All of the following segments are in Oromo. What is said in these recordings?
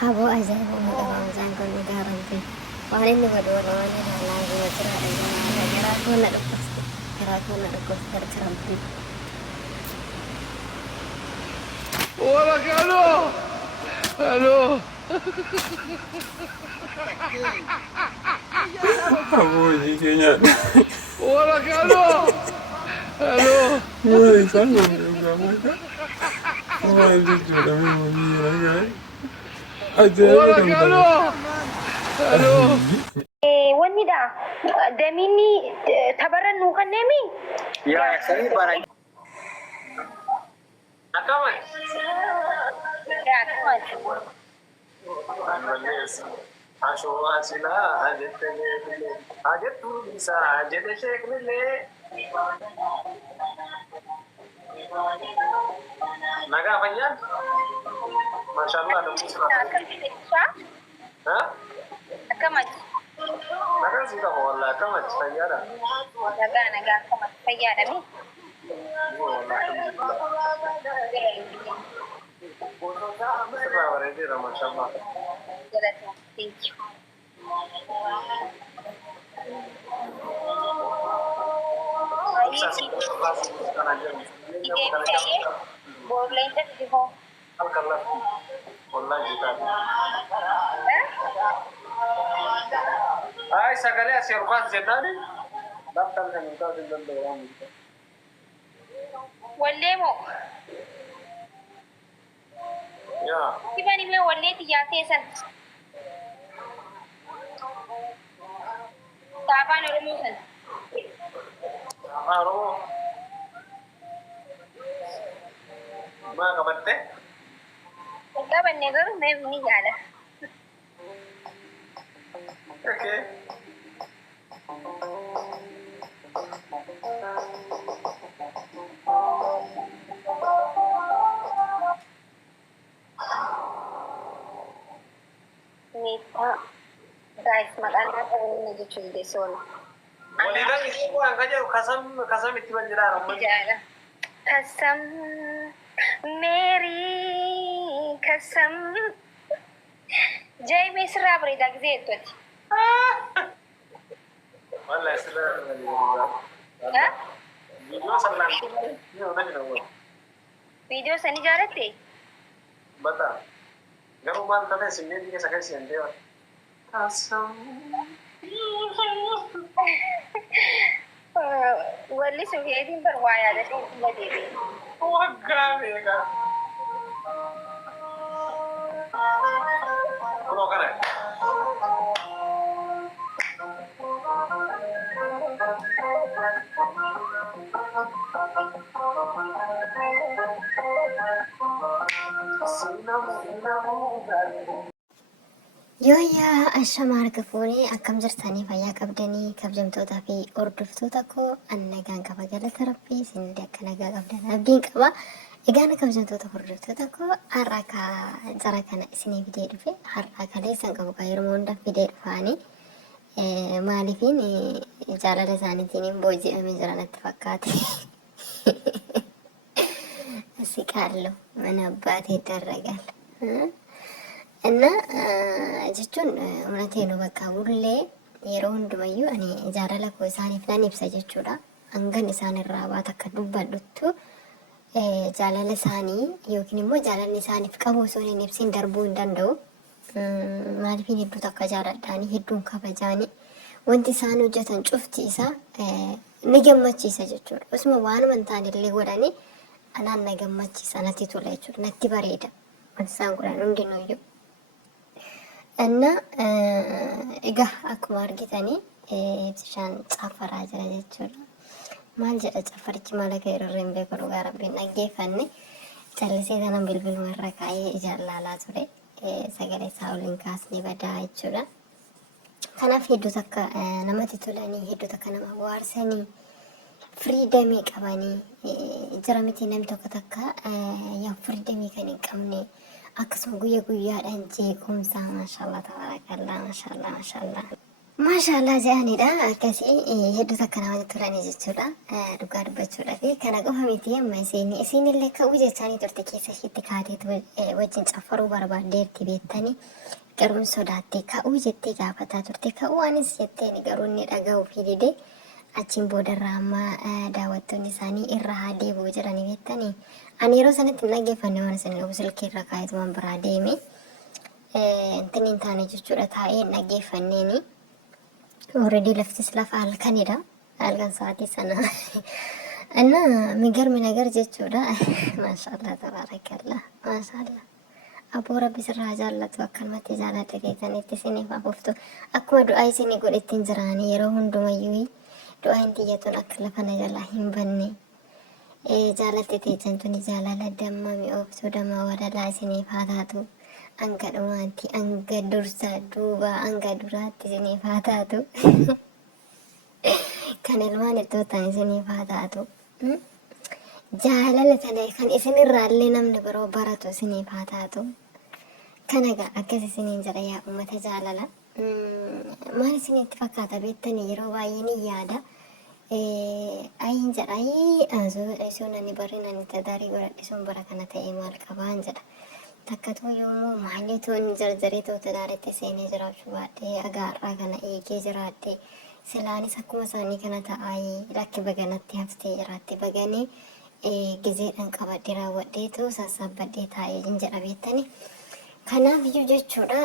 Habo ajaa'ib uummata Faranjaan kun egaa rabbi waan inni godhu waan ilaalaa jira jira garaa koo na dhukkubsi garaa koo na dhukkubsi harka rabbi. ولك الو الو Abuji kenya. ولك الو الو Wai sanu juga mereka. Wai lucu kami mengira kan. Aja ولك kan. الو الو wanni da damini tabarran nukan nemi Ya, saya barang. Akaman. ya kuma Asho asila ajet ne ajet tu bisa ajet shek ne naga banyak masyaallah ada musra ha kama naga sida wala kama tayara naga kama fayya da mi musra warede masyaallah thank you borlain ta diho alkallah wallahi kita ay sagale asir khas jannani daftar kan kita dengan orang itu walle mo ya kibani me walle ti ya tesan taban rumusan haro ma kabatte taban ne gar me ni gala okay Nita, guys, mag-anak ako ni Juchulde Sol. walidan isu an kaje kasam itiban jira ramman Jara. Kasam, Mary, kasam. Jai Misra beri dak zetut. wallahi sala Ha? video sallan ni ona ni nawo Video sani jarate. bata garu man tane sinne dike sakai sinde wa kasam Walli su hedin barwaya da sai kuma debe. wagga mega kono kare Yooyyaa ashamaa harka fuunee akkam jirtanii fayyaa qabdanii kabajamtootaa fi hordoftoota koo annagaan qaba galata rabbii isinillee akka nagaa qabdan abdiin qaba. Egaan kabajamtoota hordoftoota koo har'a jara kana isinii fidee dhufe har'a kaleessan qabu yeroo hundaa fidee dhufaanii maaliifin jaalala isaaniitiin booji'amee jira natti fakkaate. Siqaallo mana abbaatee darragal. እና jechuun እውነቴን ነው በቃ ሁሌ yeroo hundumayyuu ani jaalala koo isaaniif nan ibsa jechuudha. Hangan isaan irraa waan akka dubbadhuttu jaalala isaanii yookiin immoo jaalalli isaaniif qabu osoo hin ibsin darbuu hin danda'u. Maaliifin hedduu takka jaaladhaanii hedduun kabajaanii wanti isaan hojjetan cufti isaa ni gammachiisa jechuudha. Osuma waanuma hin taanellee godhanii anaan na gammachiisa natti tola jechuudha. Natti bareeda wanti isaan godhan hundinuyyuu. እና egaa akkuma argitanii ibsishaan caffaraa jira jechuudha. Maal jedha caffarichi maal akka yeroo hin beeku dhugaa rabbiin dhaggeeffanne callisee sanan bilbiluma irra kaa'ee ijaan laalaa ture. Sagalee isaa oliin kaasnee badaa jechuudha. Kanaaf hedduu takka namatti tolanii hedduu takka nama waarsanii firiidamii qabanii jira miti namni tokko takka yaa firiidamii kan hin qabne akkasuma guyyaa guyyaadhaan jeequmsa maashaallah tabarakallah maashaallah maashaallah Maashaallah jedhanidha. Akkasii hedduu takka namatti tolanii jechuudha. Dhugaa dubbachuudha fi kana qofa miti amma isinillee ka'uu jechaanii turte keessa ishiitti kaateetu wajjin caffaruu barbaaddeetti beektanii garuu sodaattee ka'uu jettee gaafataa turte. Ka'uu anis jetteen garuu inni dhaga'uu fi didee achiin boodarraa amma daawwattoonni isaanii irra haa deebi'uu jedhanii beektanii. Ani yeroo sanatti hin dhaggeeffanne waan isin qabu silkii irra kaayetumaan biraa deeme. Intin hin taane jechuudha taa'ee hin dhaggeeffanneeni. Already laftis lafa halkanidha. Halkan sa'aatii sana. Anna migar minagar jechuudha. Maashaallah tabarakallah. Maashaallah. Aboo rabbi sirraa jaallatu akkanumatti jaaladha keessanitti isiniif hafuuftu. Akkuma du'aa isinii godhettiin jiraanii yeroo hundumayyuu du'aa hin xiyyatuun akka lafa na jalaa hin banne. Jaalatte teessan tuni jaalala damma mi'ooftuu damma wadalaa isiniif haa taatu. Anga dhumaatti anga dursa duuba anga duraatti isiniif haa taatu. Kan ilmaan ittoo ta'an isiniif haa taatu. Jaalala sana kan isinirraallee namni biroo baratu isiniif haa taatu. Kana egaa akkas isiniin jedha yaa uummata jaalala. Maal isinitti fakkaata beektanii yeroo baay'ee ni yaada. Ayin jedha sun ani barri nani tadaarii godhadhe sun bara kana ta'e maal qabaan jedha. Takkatu yommuu maalitu inni jarjaree ta'utu daaritti seenee jiraachuu baadhee agaarraa kana eegee jiraadhe silaanis akkuma isaanii kana ta'aayii lakki baganatti haftee jiraatte baganee gizeedhaan qabadhe raawwadheetu sassaabbadhee taa'ee hin jedha beektani. Kanaaf iyyuu jechuudha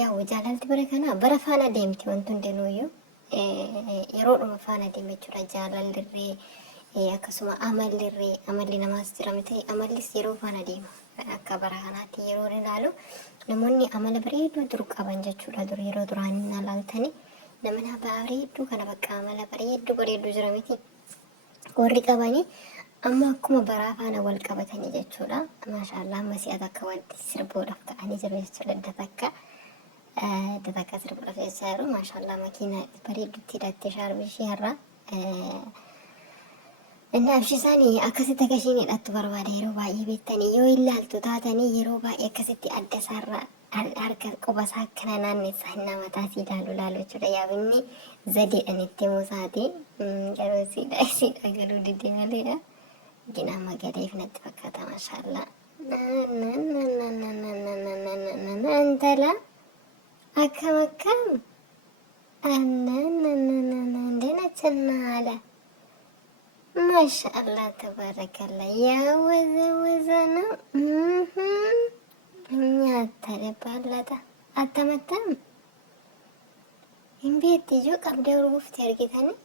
yaa'u jaalalti bara kana bara faana deemti wanti hundinuuyyuu yeroodhuma faana deeme jechuudha jaalallirree akkasuma amalli namaas jira miti amallis yeroo faana deema. Akka bara kanaatti yeroo ilaalu namoonni amala bareedduu dur qaban jechuudha. Dur yeroo duraan hin ilaaltani namni bareedduu kana bakka amala bareedduu jira miti warri qabanii amma akkuma baraa faana wal qabatanii jechuudha. Maashaallah amma si'ata akka wanti sirboodhaaf ta'anii jiru jechuudha. Adda takka sirboodhaaf jechaa jiru. Maashaallah makiina bareedduutti hidhattee shaarbii ishee har'a. Inni abshisaanii akkasitti akka ishiin hidhattu barbaada yeroo baay'ee beektanii yoo ilaaltu taatanii yeroo baay'ee akkasitti adda isaarraa harka qubasaa akkana naannessaa hin namataasii ilaalu jechuudha. Yaabinni zadeedhaan itti muusaati garuu siidha galuu didee maleedha. Ginaama gadeef natti fakkaata maashaallah. Antala akkam ndena channaala. Maashaallah tabarakallah yaa wazana nyaata baallata attamattam hin beekti iyyuu qabdee urguufti argitanii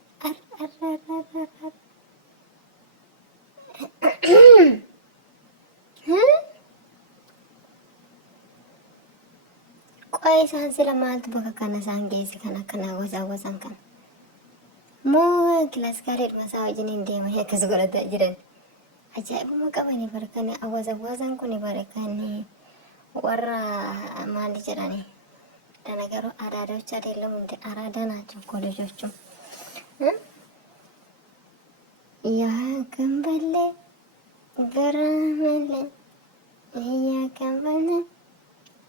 qo'ee isaan sila maaltu bakka kana isaan geessi kan akkana wasan kan moo kilaas gaariidhuma isaa wajjiniin deemanii akkas godhataa jiran ajaa'ibuma qabanii barkanii wasan kun barkanii warra maali jedhanii dana garuu araadochaa deellamu hundi araadaa naachuu kolejochuu yaa kan ballee gara malee yaa kan ballee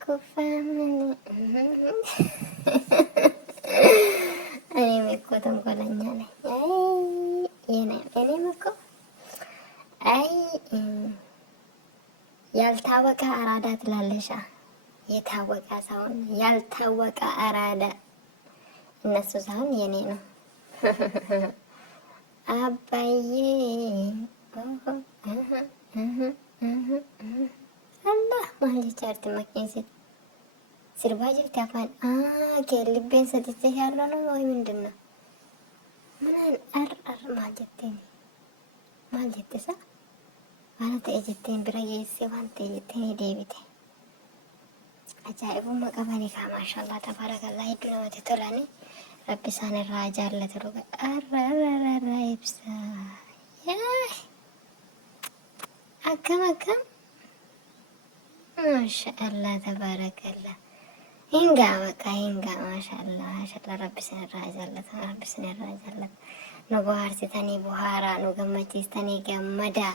kuffaa malee ani mekko tongolanyale ini mekko ያልታወቀ አራዳ ትላለሻ የታወቀ ሳይሆን ያልታወቀ አራዳ እነሱ ሳይሆን የኔ ነው አባዬ አላህ ማለት ቻርት ማኪንሲ ሲርባጅል ታፋን ከልቤን ሰጥቼ ያለው ነው ወይ ምንድነው ምን ማጀቴሳ Wanti ejjetteen bira geesse wanti ejjetteen deebite. Ajaa'ibummaa qabanii kaa maashaallah tabarakallah hedduu namatti tolanii rabbi isaan irraa jaallatu dhuga arra ibsa. Akkam maashaallah tabarakallah. Hingaa maashaallah rabbi isaan irraa jaallatu. Nu bohaarsitanii bohaaraa nu gammachiistanii gammadaa.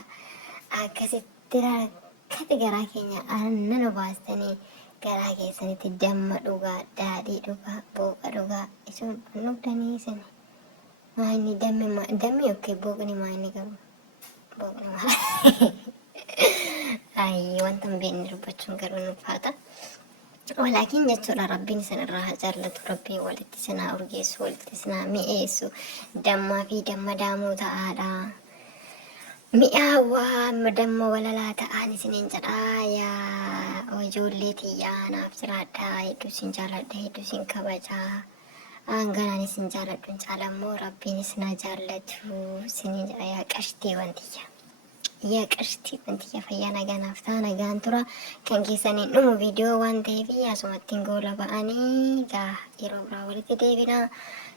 Akkasitti rakkate garaa keenya aannan baastanii garaa keessanitti damma dhugaa, daadhii dhugaa, booqa dhugaa. Isin dhugdanii isin maayini dammi yookiin booqni maayini qabu? Booqni maayini? Ayi wanta hin beekne dubbachuun garuu nu faata. Walaakin jechuudha rabbiin isinirraa jaallatu, rabbiin walitti isinaa urgeessu, walitti isinaa mi'eessu, dammaa fi damma daamuu ta'aadha. Mi'aawaa damma walalaa ta'an isiniin jedhaa yaa ijoollee tiyyaa naaf jiraadhaa, hedduu isin jaalladha, hedduu isin kabajaa. Aanganaan isin jaalladhu hin caalammoo rabbiin isinaa jaallatu isiniin jedha yaa qashtii wantiyya. Yaa qashtii wantiyya fayyaa nagaanaaf ta'a nagaan tura kan keessaniin dhumu viidiyoo waan ta'eef asumattiin goola ba'anii gaa yeroo biraa walitti deebinaa.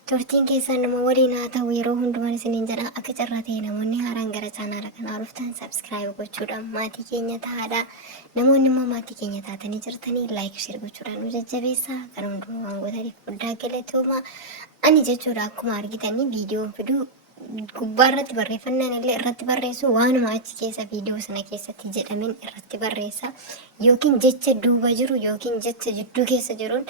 Turtiin keessan nama waliin haa ta'u yeroo hundumaan isiniin jedha akka carraa ta'e namoonni haaraan gara chaanaala kanaa dhuftan sabskiraayib gochuudhaan maatii keenya ta'aadha. Namoonni immoo maatii keenya taatanii jirtanii laayik sheer gochuudhaan nu jajjabeessaa kan hundumaa waan gootaniif guddaa galatooma. Ani jechuudha akkuma argitanii viidiyoon fiduu gubbaa irratti barreeffannaan illee irratti barreessu waanuma achi keessa viidiyoo sana keessatti jedhamin irratti barreessa yookiin jecha duuba jiru yookiin jecha jidduu keessa jiruun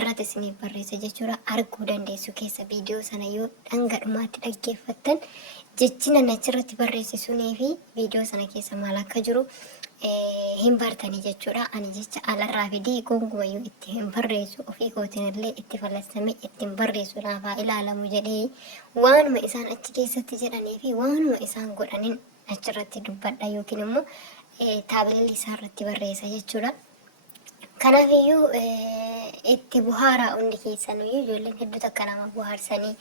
irratti isiniif barreessa jechuudha. Arguu dandeessu keessa viidiyoo sana yoo dhangadhumaatti dhaggeeffattan jechi nan achirratti barreessisunii fi viidiyoo sana keessa maal akka jiru hin bartanii jechuudha. Ani jecha alarraa fidii gonkumayyuu itti hin barreessu ofii kootiin illee itti fallassamee ittiin barreessu naafaa ilaalamu jedhee waanuma isaan achi keessatti jedhanii fi waanuma isaan godhaniin achirratti dubbadha yookiin immoo taabilli isaa irratti barreessa jechuudha. Kanaafiyyuu itti buhaaraa hundi keessaniyyuu ijoolleen hedduutu akka nama buhaarsanii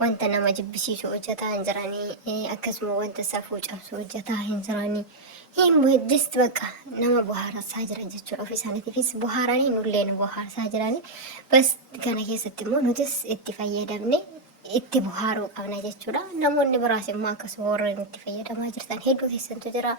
wanta nama jibbisiisu hojjetaa hin jiranii akkasuma wanta safuu cabsu hojjetaa hin jiranii hin just bakka nama buhaarsaa jira jechuudha. Ofii isaaniitiifis buhaaranii nulleen buhaarsaa jiranii bas kana keessatti immoo nutis itti fayyadamne itti buhaaruu qabna jechuudha. Namoonni biraas immoo akkasuma warreen itti fayyadamaa jirtan hedduu keessantu jira.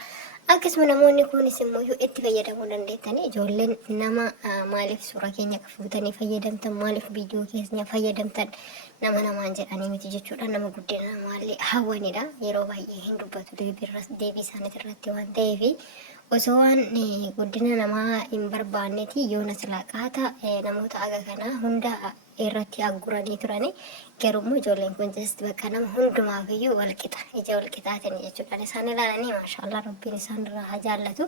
Akkasuma namoonni kunis immoo itti fayyadamuu dandeettanii ijoolleen nama maaliif suura keenya fuutanii fayyadamtan maaliif viidiyoo keenya fayyadamtan nama namaan jedhanii miti jechuudha. Nama guddina namaallee hawwanidha. Yeroo baay'ee hin dubbatu deebii isaaniit irratti waan ta'eef osoo waan guddina namaa hin barbaanneeti yoona silaa qaata namoota aga kanaa hunda irratti agguranii turani. Garuu ijoolleen kun just bakka nama hundumaafiyyuu walqixa ija walqixaatiin jechuudha. Isaan ilaalanii maashaallah rabbiin isaan irraa haa jaallatu.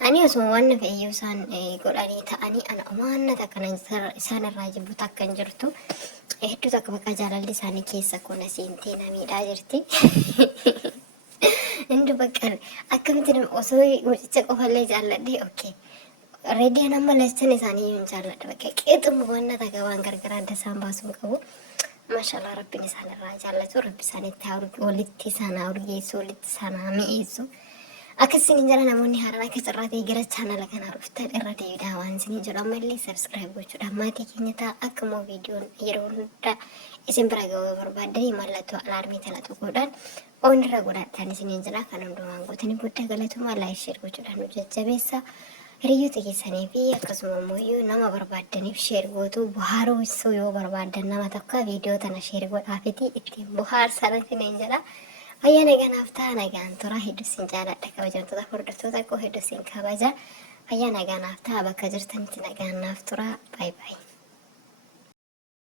Ani osoo waan na fe'iyyuu isaan godhanii ta'anii ana umaannata akkana isaan irraa jibbu takka hin jirtu. Hedduu takka bakka jaalalli isaanii keessa kun asiintii namiidhaa jirti. Hindu bakka akkamitti osoo mucicha qofallee jaalladhee okay. Reediyaan amma lachan isaanii hin jaalladha bakka qeexuma waan takka waan gargaraa adda isaan baasuu qabu. Maashaallah rabbiin isaan irraa jaallatu rabbi isaanitti walitti isaan urgeessu walitti isaan mi'eessu. Akkasiin jira namoonni haaraan akka carraa ta'e gara chaanala kanaa dhuftan irra deebiidhaa waan isin jedhu ammallee sabskiraayib gochuudhaan maatii keenya ta'a akkuma viidiyoon yeroo hunda isin bira ga'uu barbaaddanii mallattoo alaarmii tana tuquudhaan oonirra godhaadhaan isin jira kan hundumaan gootanii guddaa galatuma laayik sheer gochuudhaan nu jajjabeessa. Hiriyoota keessanii fi akkasuma immoo nama barbaaddaniif sheer gootu buhaaruu ibsuu yoo barbaaddan nama tokko viidiyoo tana sheer godhaafiti ittiin buhaarsan isin jedha. Fayyaa nagaanaaf ta'a nagaan tura hedduu isin jaalladha kabajamtoota hordoftoota koo hedduu isin kabaja. Fayyaa nagaanaaf ta'a bakka jirtanitti nagaanaaf tura. Baay baay.